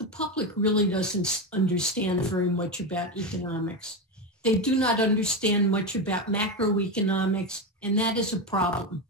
the public really doesn't understand very much about economics. They do not understand much about macroeconomics, and that is a problem.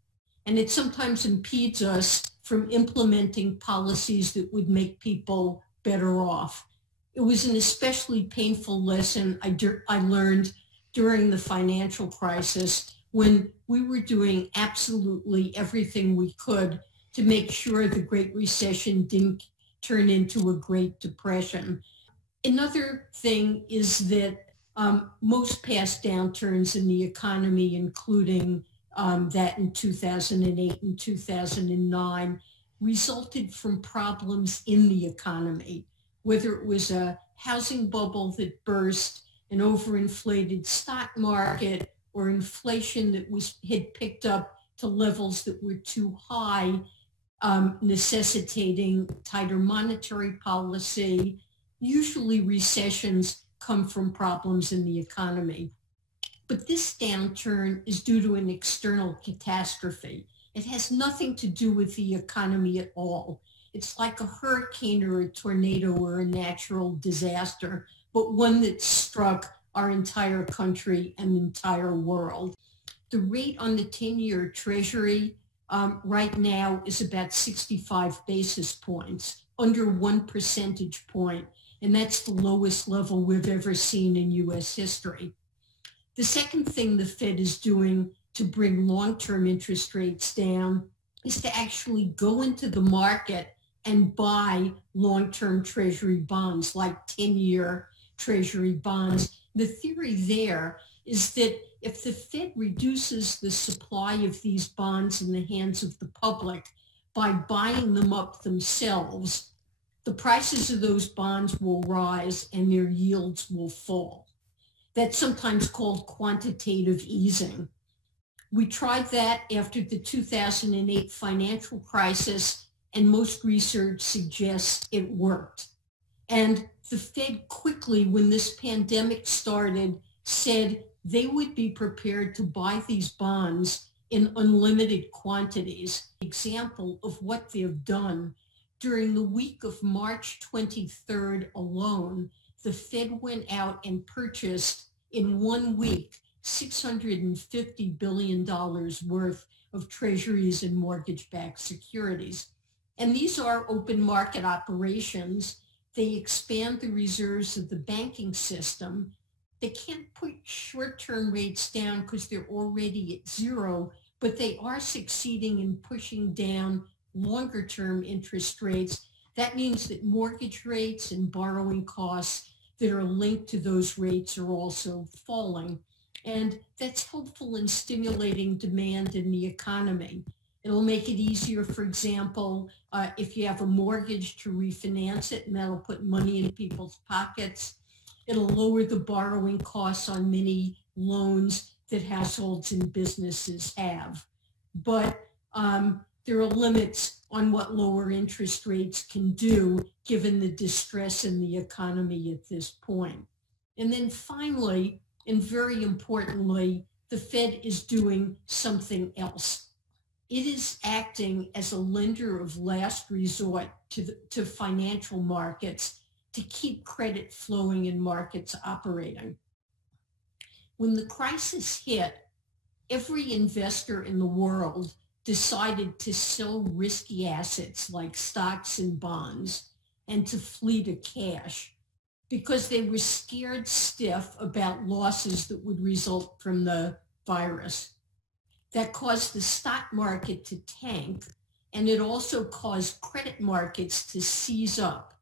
And it sometimes impedes us from implementing policies that would make people better off. It was an especially painful lesson I learned during the financial crisis when we were doing absolutely everything we could to make sure the Great Recession didn't turn into a Great Depression. Another thing is that most past downturns in the economy, including that in 2008 and 2009, resulted from problems in the economy, whether it was a housing bubble that burst, an overinflated stock market, or inflation that had picked up to levels that were too high, necessitating tighter monetary policy. Usually recessions come from problems in the economy. But this downturn is due to an external catastrophe. It has nothing to do with the economy at all. It's like a hurricane or a tornado or a natural disaster, but one that struck our entire country and entire world. The rate on the 10-year Treasury right now is about 65 basis points, under 1 percentage point, and that's the lowest level we've ever seen in U.S. history. The second thing the Fed is doing to bring long-term interest rates down is to actually go into the market and buy long-term Treasury bonds, like 10-year Treasury bonds. The theory there is that if the Fed reduces the supply of these bonds in the hands of the public by buying them up themselves, the prices of those bonds will rise and their yields will fall. That's sometimes called quantitative easing. We tried that after the 2008 financial crisis, and most research suggests it worked. And the Fed quickly, when this pandemic started, said they would be prepared to buy these bonds in unlimited quantities. Example of what they've done. During the week of March 23rd alone, the Fed went out and purchased in 1 week $650 billion worth of treasuries and mortgage-backed securities. And these are open market operations. They expand the reserves of the banking system. They can't put short-term rates down because they're already at zero, but they are succeeding in pushing down longer-term interest rates. That means that mortgage rates and borrowing costs that are linked to those rates are also falling. And that's helpful in stimulating demand in the economy. It'll make it easier, for example, if you have a mortgage to refinance it, and that'll put money in people's pockets. It'll lower the borrowing costs on many loans that households and businesses have. But there are limits on what lower interest rates can do given the distress in the economy at this point. And then finally, and very importantly, the Fed is doing something else. It is acting as a lender of last resort to financial markets to keep credit flowing and markets operating. When the crisis hit, every investor in the world decided to sell risky assets like stocks and bonds and to flee to cash because they were scared stiff about losses that would result from the virus. That caused the stock market to tank, and it also caused credit markets to seize up.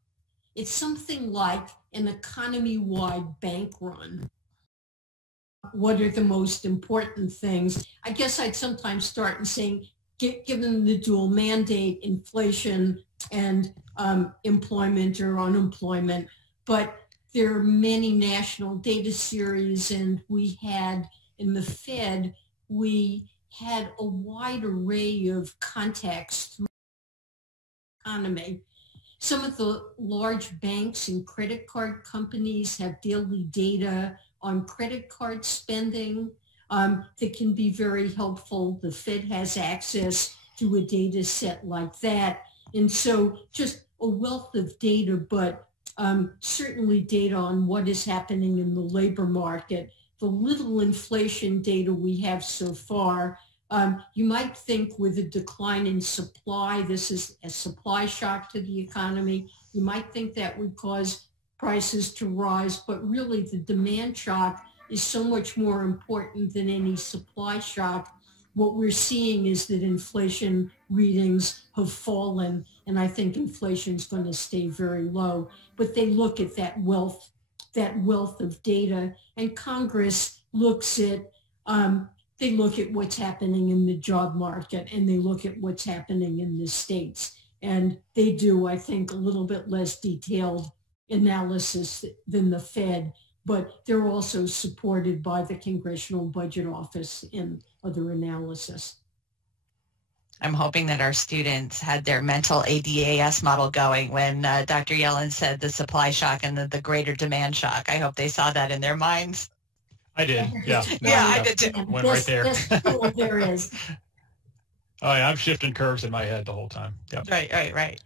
It's something like an economy-wide bank run. What are the most important things? I guess I'd sometimes start in saying, given the dual mandate, inflation and employment or unemployment, but there are many national data series, and we had in the Fed, we had a wide array of contexts through the economy. Some of the large banks and credit card companies have daily data on credit card spending that can be very helpful. The Fed has access to a data set like that. And so just a wealth of data, but certainly data on what is happening in the labor market. The little inflation data we have so far, you might think with a decline in supply, this is a supply shock to the economy. You might think that would cause prices to rise, but really the demand shock is so much more important than any supply shock. What we're seeing is that inflation readings have fallen, and I think inflation is going to stay very low. But they look at that wealth of data, and Congress looks at they look at what's happening in the job market, and they look at what's happening in the states, and they do, I think, a little bit less detailed analysis than the Fed, but they're also supported by the Congressional Budget Office in other analysis. I'm hoping that our students had their mental ADAS model going when Dr. Yellen said the supply shock and the greater demand shock. I hope they saw that in their minds. I did. Yeah. Yeah, I did too. Went right there. There is. Oh, yeah, I'm shifting curves in my head the whole time. Yep. Right.